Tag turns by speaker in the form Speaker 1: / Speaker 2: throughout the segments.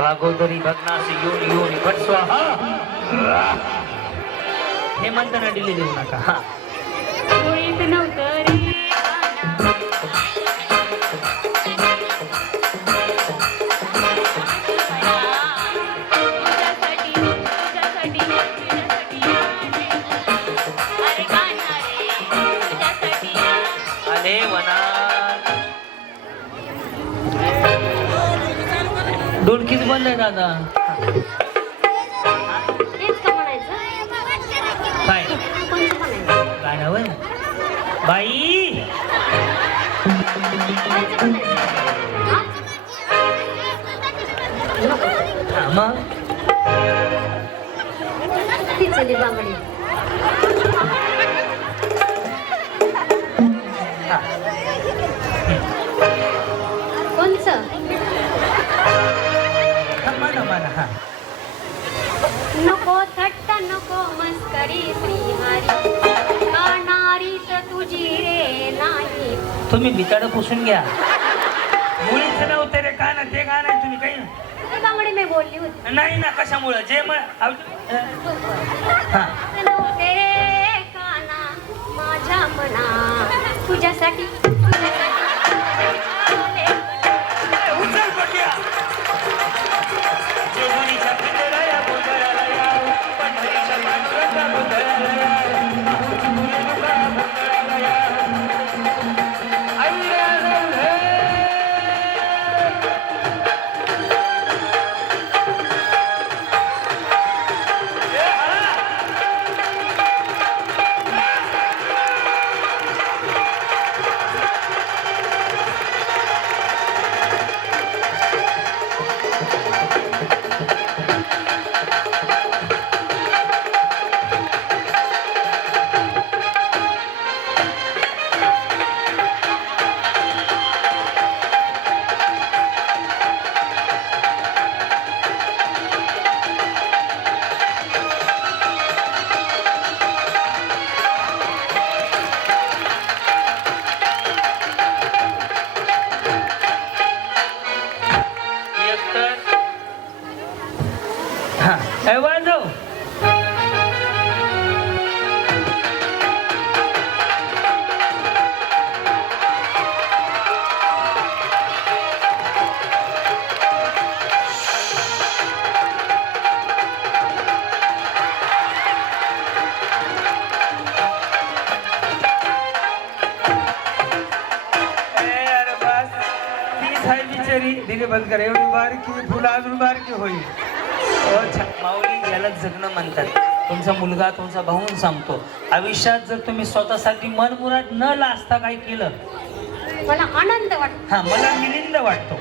Speaker 1: बघुगे भागोदरी भग्नासी योन योन भट स्वाहा हे म्हणताना डिले देऊ नका डोलकीच बंद आहे दादा. काय? गाण्यावर? बाई! मग?
Speaker 2: ती नको मस्करी श्रीहरी. तुझी रे नाही.
Speaker 1: तुम्ही बिचाड पुसून घ्या. मुलीच नव्हते रे का ना ते गाणं तुम्ही काही
Speaker 2: बांगडी मी बोलली होती.
Speaker 1: नाही ना कशामुळं? जे मग हा.
Speaker 2: नव्हते रे काना माझ्या मना. तुझ्यासाठी तुझ्यासाठी
Speaker 3: आहे बिचारी दिली बंद कर एवढी बारकी फुलं अजून बारकी होईल.
Speaker 1: हो, माऊली याला जगणं म्हणतात. तुमचा मुलगा तुमचा भाऊ सांगतो. आयुष्यात जर तुम्ही स्वतःसाठी मनमुराद न लाजता काही केलं
Speaker 2: मला आनंद वाटतो
Speaker 1: हा मला मिलिंद वाटतो.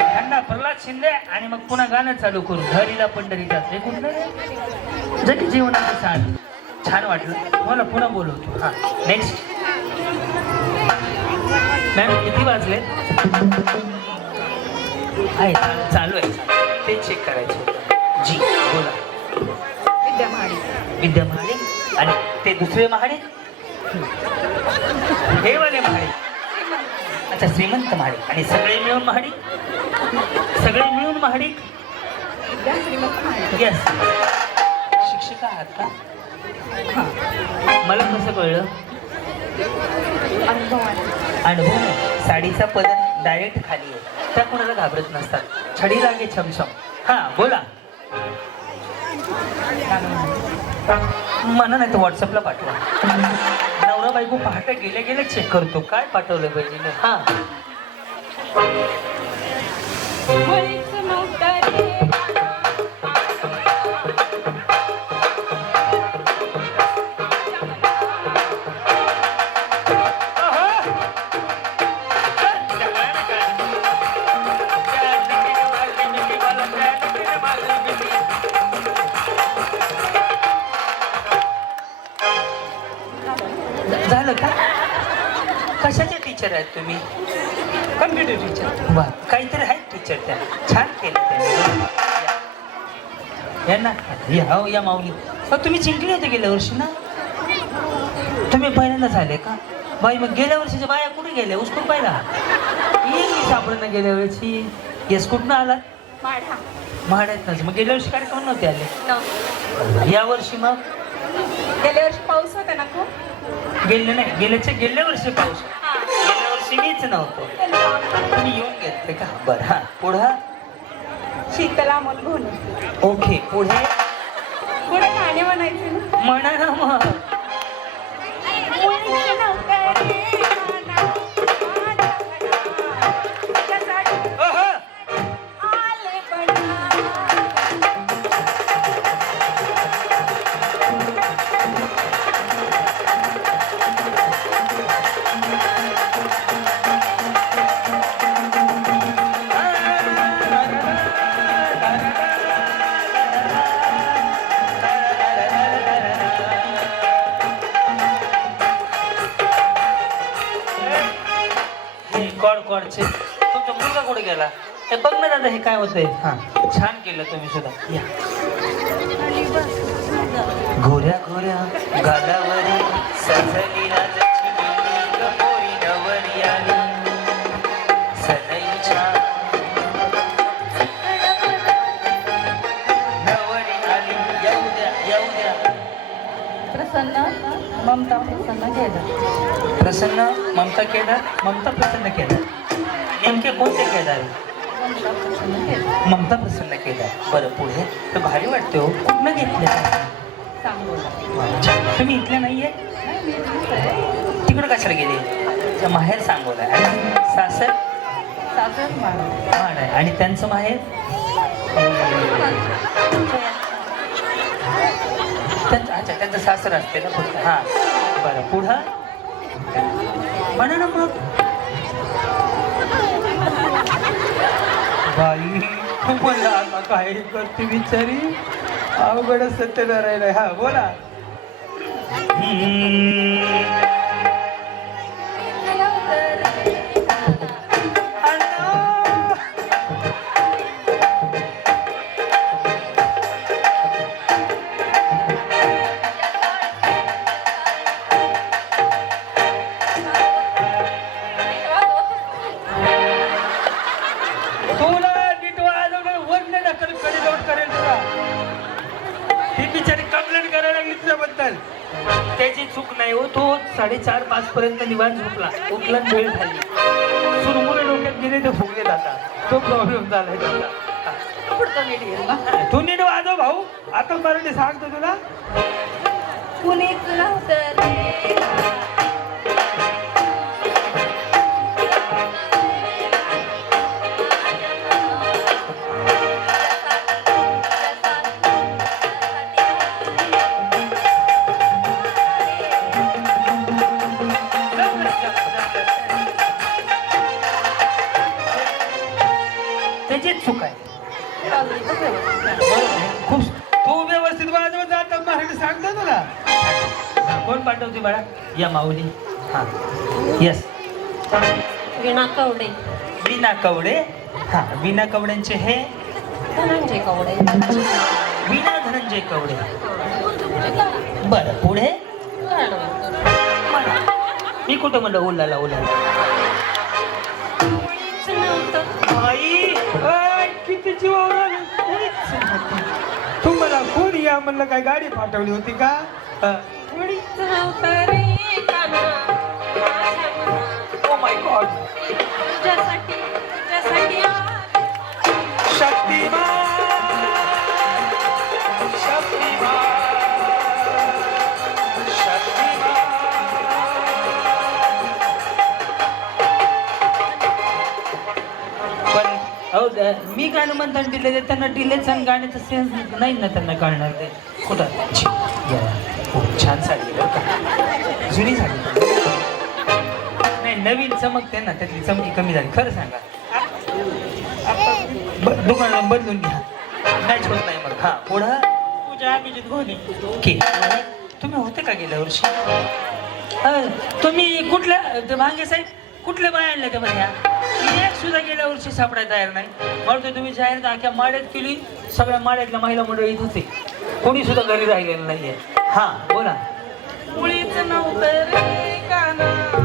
Speaker 1: यांना प्रल्हाद शिंदे आणि मग पुन्हा गाणं चालू करू. हरीला पंढरीचा हे कुठलं? जरी जीवनाचं छान छान वाटलं. मला पुन्हा बोलवतो. हा नेक्स्ट मॅम किती वाजले? आहे चालू- आहे. ते चेक करायचं जी बोला.
Speaker 2: विद्या महाडी
Speaker 1: विद्या महाडे आणि ते दुसरे महाडे हे वाले महाडे अच्छा श्रीमंत महाडे आणि सगळे मिळून महाडी सगळे मिळून महाडी येस शिक्षिका आहात का? हां. मला कसं कळलं?
Speaker 2: अनुभव
Speaker 1: नाही. साडीचा पदर डायरेक्ट खाली आहे. त्या कोणाला घाबरत नसतात. छडी लागे छमछम. हा बोला. म्हणा नाही तर व्हॉट्सअपला पाठवा. नवरा बायको पहाटे गेले गेले चेक करतो. काय पाठवलं बहिणीने? हा. टीचर आहेत तुम्ही
Speaker 4: कम्प्युटर टीचर
Speaker 1: काहीतरी आहे पिक्चर त्या छान केलं त्यांनी. या. ना. या हो या माऊली. हो तुम्ही जिंकले होते गेल्या वर्षी ना? तुम्ही पहिल्यांदा झाले का? बाई मग गेल्या वर्षीच्या बाया कुठे गेल्या? उचकून पाहिला. येईल मी सापडणं गेल्या वर्षी. येस कुठनं आला?
Speaker 4: माढा
Speaker 1: महाडात मग गेल्या वर्षी कार्यक्रम नव्हते आले? या वर्षी मग?
Speaker 4: गेल्या वर्षी पाऊस होता ना खूप?
Speaker 1: गेले नाही. गेल्याच्या गेल्या वर्षी पाऊस. मीच नव्हतो तुम्ही येऊन घेतले का? बरं हा. पुढं?
Speaker 4: शीतला अमोल घोणे
Speaker 1: ओके पुढे?
Speaker 4: पुढे गाणे म्हणायचे ना.
Speaker 1: म्हणा ना मग.
Speaker 4: मुळीच नव्हतं रे.
Speaker 1: हे काय होतंय हा. छान केलं तुम्ही सुद्धा. या. घोऱ्या घोऱ्या. गालावरी सजली राजाची गपोरी नवरी आली सनईच्या नवरी आली. येऊ द्या येऊ द्या.
Speaker 4: प्रसन्न ममता प्रसन्न केदार
Speaker 1: प्रसन्न ममता केदार ममता प्रसन्न केदार. नेमके कोणते केदार
Speaker 4: केदार?
Speaker 1: ममता प्रसन्न केदार बरं पुढे. तर भारी वाटते हो. कुठनं घेतले तुम्ही इथल्या नाहीये?
Speaker 4: नाही, आहे.
Speaker 1: कशाला गेले? माहेर सांगोला आणि सासर?
Speaker 4: माड
Speaker 1: आहे. आणि त्यांचं माहेर? त्यांचं अच्छा त्यांचं सासर असते ना फक्त हां. बरं पुढं? म्हणा ना मग.
Speaker 3: बाई मला आता काय करते बिचारी? अवघड सत्यनारायण हा बोला.
Speaker 1: पर्यंत निवांत झोपला? उठला वेळ झाली
Speaker 3: सुरमुरे डोक्यात गेले ते फुगले जातात. तो प्रॉब्लेम झालाय त्याचा. तू नीट वाजव भाऊ. आता मराठी सांगतो तुला.
Speaker 4: कुणीच नव्हतं
Speaker 1: चूक आहे.
Speaker 3: खूप तू व्यवस्थित वाजवत जा आता मराठी सांगतो तुला.
Speaker 1: कोण पाठवते बाळा? या माऊली. हा. येस
Speaker 4: विणा कवडे.
Speaker 1: विना कवडे? हा विना कवड्यांचे हे?
Speaker 4: धनंजय कवडे.
Speaker 1: विना धनंजय कवडे. बरं पुढे. मी कुठं म्हणलं? ओलाला ओलाला
Speaker 3: किती जीवावर आलं. तू मला कोण या म्हणलं काय गाडी पाठवली होती का.
Speaker 1: ओ माय गॉड शक्तिमान अहो मी गाणं म्हणताना डिले देत त्यांना डिलेच आणि गाण्याचं सेन्स नाही ना त्यांना कळणार ते. कुठं? या. हो, छान साडी का. जुनी साडी नाही नवीन चमकते ना त्यातली चमकी कमी झाली. खरं सांगा. दुकान बदलून घ्या. मॅच होत नाही मग. हा पुढं?
Speaker 4: पूजा अभिजित घोणे.
Speaker 1: ओके. तुम्ही होते का गेल्या वर्षी? तुम्ही कुठल्या भांगे साहेब कुठल्या बाया आणल्या त्या ह्या सुद्धा गेल्या वर्षी सापडायला तयार नाही. म्हणतो तुम्ही जाहीर अख्या माड्यात केली सगळ्या माड्यातल्या महिला मंडळी इथं होते. कोणी सुद्धा घरी राहिलेलं नाहीये. हा बोला.
Speaker 4: मुळीच नव्हतं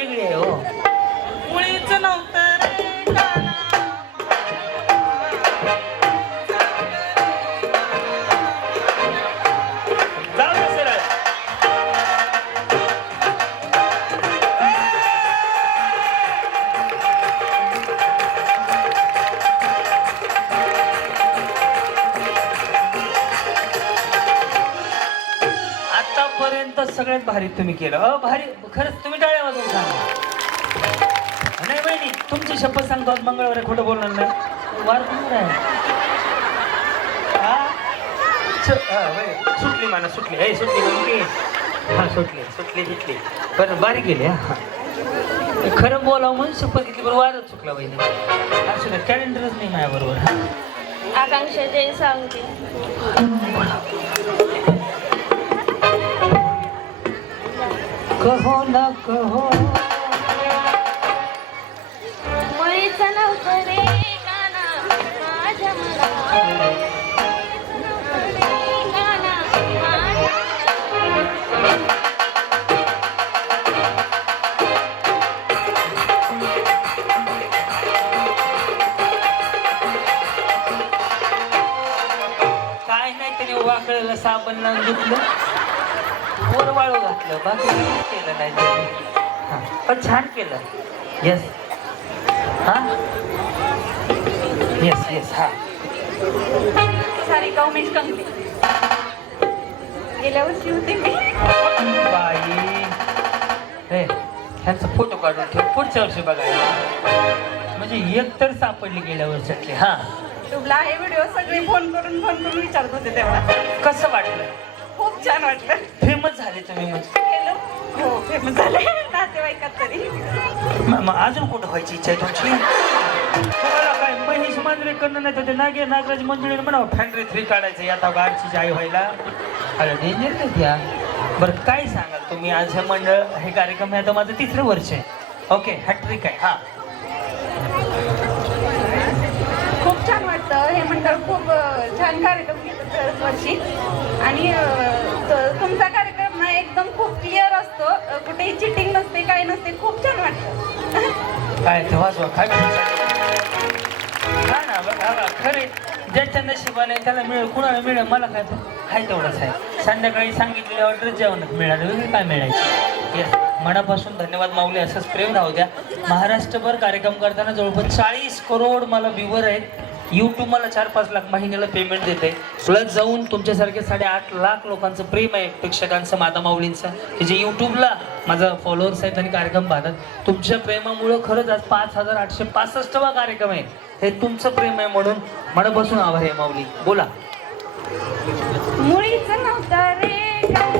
Speaker 1: वेगळी आहे हो.
Speaker 4: मुळीच नव्हतं.
Speaker 1: भारी तुम्ही केलं. अ भारी. खरंच तुम्ही टाळ्या वाजवून सांगा. नाही बहिणी तुमची शपथ सांगतो. आज मंगळवारी खोटं बोलणार नाही. वार कुणावर आहे. हा? स- हा, बरं. सुटली म्हणा सुटली. ए सुटली हा सुटली सुटली घेतली बरं बारीक गेली हा. खरं बोलावं म्हणून शपथ घेतली बरं वारच चुकला बहिणी असं कॅलेंडरच नाही माझ्या बरोबर हा.
Speaker 2: आकांक्षा जय सांगते
Speaker 1: कहो ना कहो.
Speaker 2: मुळीच नव्हतं रे गाणं माझ्या
Speaker 1: त्याने वाकळलं साबण लावून घेतलं वाळू घातलं. बाकी केलं नाही. हा, पण छान केलं. येस हा? येस येस हा.
Speaker 4: सारिका उमेश कंगले गेल्या वर्षी होते मी.
Speaker 1: बाई. हे ह्यांचा फोटो काढून ठेव. पुढच्या वर्षी बघायला म्हणजे एक तर सापडली गेल्या वर्षातली हा.
Speaker 4: युट्यूबला आहे व्हिडिओ सगळे फोन करून फोन करून विचारत होते तेव्हा.
Speaker 1: कसं वाटलं?
Speaker 4: खूप छान वाटलं.
Speaker 1: फेमस झाले तुम्ही म्हणजे
Speaker 4: हो फेमस झाले. नातेवाईकात तरी.
Speaker 1: म- मग अजून कुठं व्हायची इच्छा आहे तुमची? तुम्हाला काय महेश मांजरेकडनं नाही तर ते नागे नागराज मंजुळीने म्हणावं फॅन्ड्री थ्री काढायचं आता गाडची आई व्हायला. अरे डेंजर नाही त्या. बरं काय सांगाल तुम्ही आज? हे मंडळ हे कार्यक्रम हे आता माझं तिसरं वर्ष आहे. ओके हॅट्रिक आहे हा.
Speaker 4: खूप छान वाटतं. हे मंडळ खूप छान कार्यक्रम घेतात दरवर्षी. आणि तुमचा कार्यक्रम ना एकदम खूप क्लिअर असतो. कुठेही चिटिंग नसते काही नसते. खूप छान वाटतं.
Speaker 1: काय तेव्हाच काय? हा ना खरे ज्याच्या नशिबाने त्याला मिळेल कुणाला मिळेल मला काय तर तेवढंच आहे. संध्याकाळी सांगितलेली ऑर्डर जेवणात मिळालं. काय मिळायची. येस मनापासून धन्यवाद माऊली. असंच प्रेम राहू द्या. महाराष्ट्रभर कार्यक्रम करताना जवळपास चाळीस करोड मला व्ह्युअर आहेत. यूट्यूब मला चार पाच लाख महिन्याला पेमेंट देते प्लस जाऊन तुमच्यासारखे साडेआठ लाख लोकांचं प्रेम आहे प्रेक्षकांचं माता माऊलींचं. की जे यूट्यूबला माझा फॉलोअर्स आहेत आणि कार्यक्रम पाहतात तुमच्या प्रेमामुळं खरंच आज पाच हजार आठशे पासष्टवा कार्यक्रम आहे. हे तुमचं प्रेम आहे म्हणून मनापासून आभार आहे माऊली. बोला.
Speaker 4: मुळीच नव्हतं रे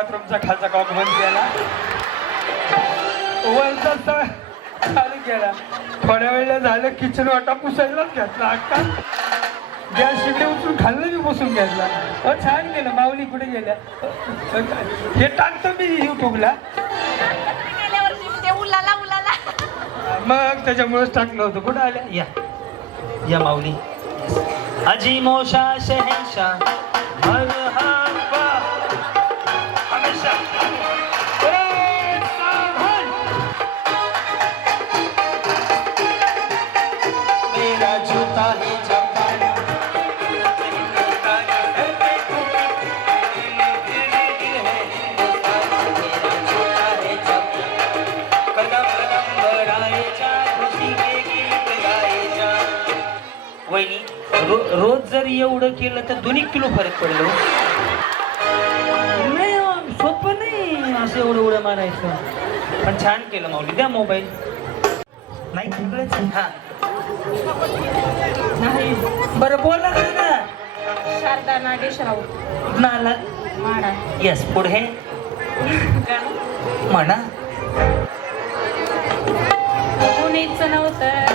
Speaker 3: बाथरूमचा खालचा कॉक बंद केला. वरचा खाली गेला थोड्या वेळेला झालं किचन वाटा पुसायलाच घेतला अक्का. गॅस शिगडी उचलून खाल्लं मी पुसून घेतला. अ छान गेलं माऊली कुठे गेल्या? हे टाकतो मी युट्यूबला मग त्याच्यामुळेच टाकलं होतं. कुठं आल्या?
Speaker 1: या. या माऊली. अजी मोशा शहेशा एवढं केलं तर दोन्ही किलो फरक पडेल हो. नाही सोपं नाही असं एवढं एवढं मारायचं. पण छान केलं माऊली द्या मोबाईल. नाही तिकडेच हा.
Speaker 4: नाही.
Speaker 1: बरं बोला ना
Speaker 4: शारदा नागेशराव
Speaker 1: आला
Speaker 4: माडा.
Speaker 1: येस पुढे. म्हणा.
Speaker 4: कुणीच नव्हतं.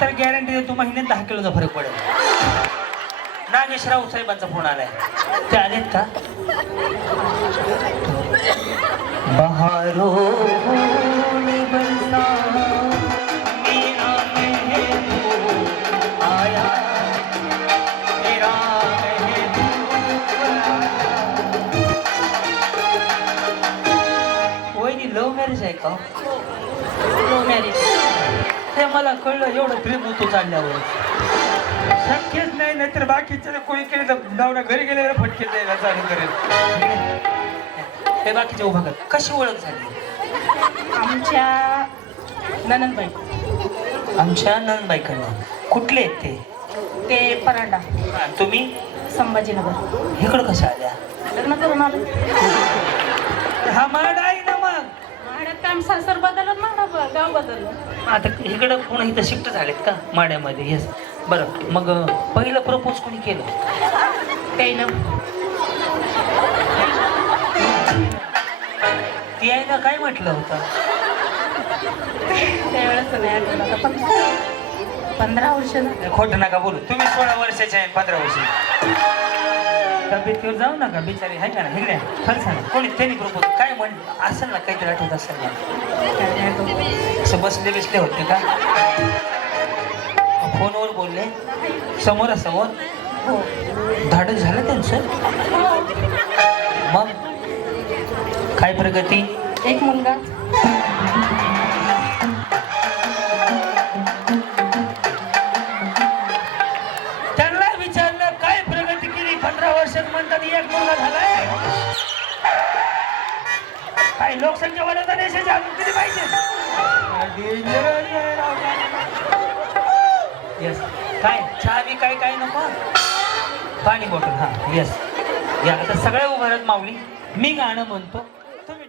Speaker 1: तर गॅरंटी देतो महिन्यात दहा किलोचा फरक पडेल. नागेशराव साहेबांचा फोन आलाय. ते आलेत का? बहारो लव्ह मॅरेज आहे का?
Speaker 4: लव्ह मॅरेज
Speaker 1: ते मला कळलं एवढं प्रेम होतो चालल्यावर.
Speaker 3: शक्यच नाही नाहीतर बाकीचे कोणी केले तर घरी गेले फटके द्यायला चालू करेल.
Speaker 1: हे बाकीचे उभा कर. कशी ओळख झाली?
Speaker 4: आमच्या ननंदबाई.
Speaker 1: आमच्या नंदबाईकडनं कुठले आहेत ते?
Speaker 4: ते परांडा.
Speaker 1: तुम्ही?
Speaker 4: संभाजीनगर.
Speaker 1: इकडं कशा आल्या?
Speaker 4: लग्न करून आलो.
Speaker 1: हा माड आहे ना मग
Speaker 4: माड्यात काम सासर बदलत ब- गाव बदललं.
Speaker 1: आता इकडं पुन्हा इथं शिफ्ट झालेत का? माड्यामध्ये येस बरं मग अं, पहिलं प्रपोज कोणी केलं?
Speaker 4: काही ना.
Speaker 1: ती आहे ना काय म्हटलं होतं?
Speaker 4: त्यावेळेस नाही आठवलं. आता पण पंधरा वर्ष झाली.
Speaker 1: खोटं नका बोलू. तुम्ही सोळा वर्षाचे आहे पंधरा वर्षी तब्येतीवर जाऊ नका बिचारी आहे का ना हिगड्या खरं सांग कोणी त्यांनी प्रपोज काय म्हण असेल ना काहीतरी आठवत असेल ना. असं बसले बिसले होते का? फोनवर बोलले. समोरासमोर
Speaker 4: हो
Speaker 1: धाडस झालं त्यांचं? मग? काय प्रगती?
Speaker 4: एक मुलगा.
Speaker 1: अजून किती पाहिजे. येस काय चहा बी काय काय नको? पाणी बॉटल हा येस या आता सगळ्या उभारत माऊली. मी गाणं म्हणतो तुम्ही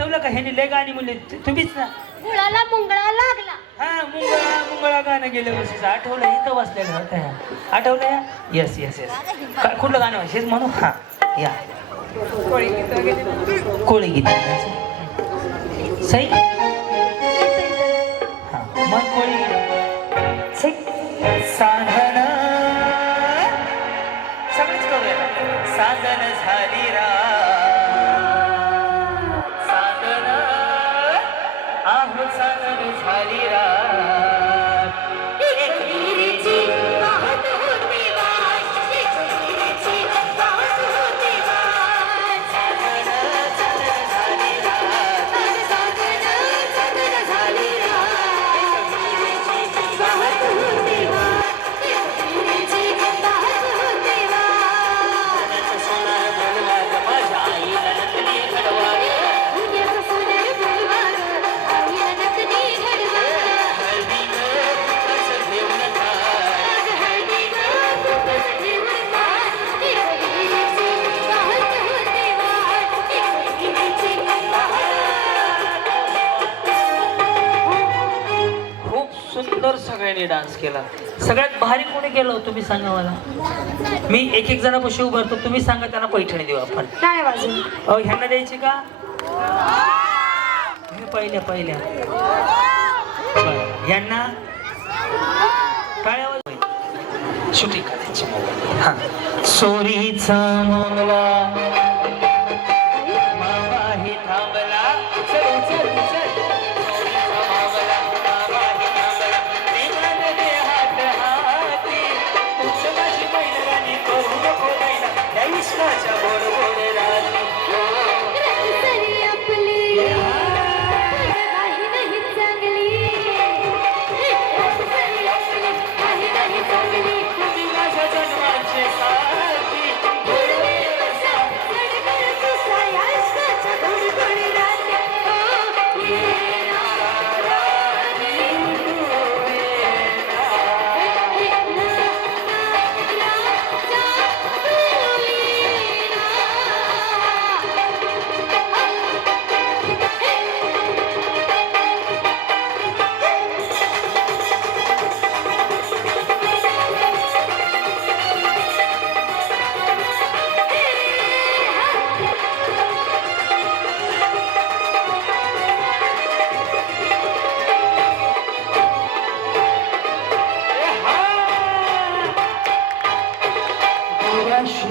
Speaker 1: आठवलं का? ह्यानी लय गाणी म्हणली. तुम्हीच ना.
Speaker 2: गुळाला मुंगळा लागला.
Speaker 1: हा मुंगळा मुंगळा गाणं गेल्या वर्षीचं आठवलं इथं बसलेलं होतं. ह्या आठवलं या? येस येस येस काय कुठलं गाणं हेच म्हणू? हा या.
Speaker 4: कोळी गीत वगैरे
Speaker 1: कोळी गीत सई? हा मग कोळी गीत साधन. सगळीच करूया. साधन झाली. सगळ्यांनी डान्स केला. सगळ्यात भारी कोणी केलं होतं तुम्ही सांगा मला? मी एक एक जणापाशी उभारतो तुम्ही सांगा त्यांना पैठणी देऊ आपण.
Speaker 2: काय वाजून
Speaker 1: अहो ह्यांना द्यायची का? हे पहिल्या पहिल्या. बरं. यांना टाळ्यावर शूटिंग करायची. हा. चोरीचा मंगला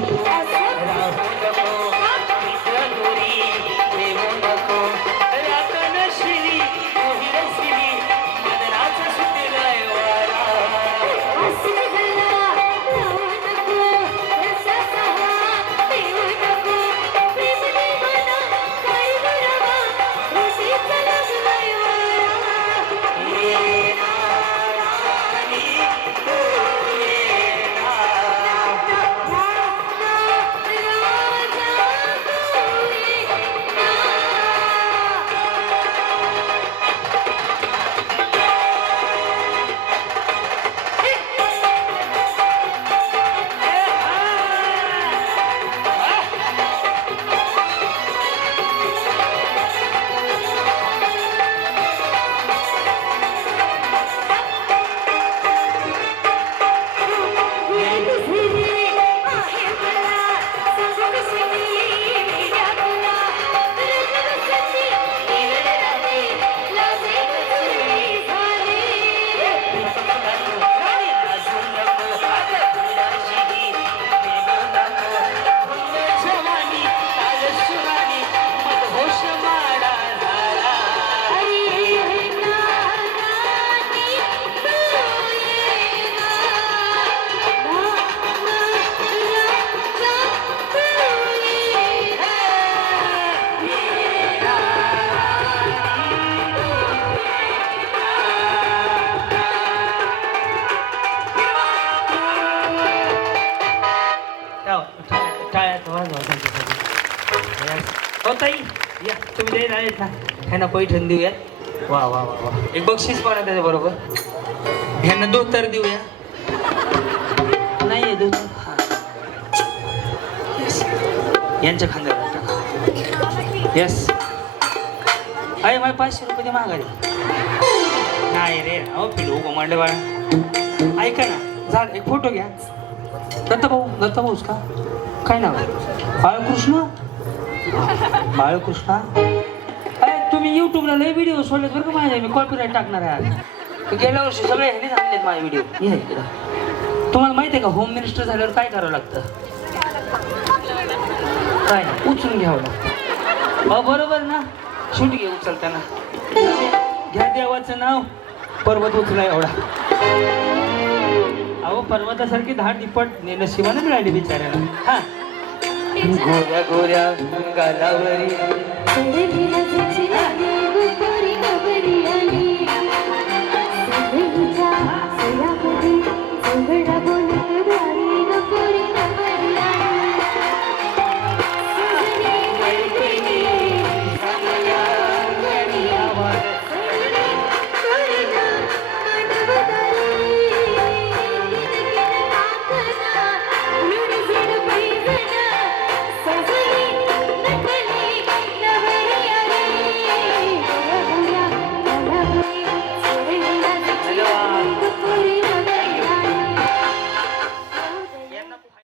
Speaker 1: राम हो ताई या तुम्ही द्यायला ना ह्यांना पैठण देऊया. वा वा वा वा. एक बक्षीस पण त्याच्याबरोबर ह्यांना धोतर देऊया. नाही आहे हा. यांच्या खांद्यावर टाका. येस अरे मला पाचशे रुपये दे माघारी. नाही रे अहो पिलो उभं म्हणलं बाळा. ऐका ना झाड एक फोटो घ्या. दत्ता भाऊ दत्ता भाऊच का? काय नाव? बाळकृष्ण? बाळकृष्ण? अरे तुम्ही युट्यूबला लय व्हिडिओ सोडलेत बरं का माझ्या मी कॉपीराईट टाकणार आहे. गेल्या वर्षी सगळे ह्याने झालेत माझे व्हिडिओ हे इकडं. तुम्हाला माहिती आहे का होम मिनिस्टर झाल्यावर काय करावं लागतं? काय उचलून घ्यावं लागतं. अहो बरोबर ना? शूट घे उचलताना. घ्या देवाचं नाव. पर्वत उचला एवढा. अहो पर्वतासारखी दहा टिपट नशिबाने मिळाली बिचाऱ्याला. हा. गोऱ्या गोऱ्या गालावरी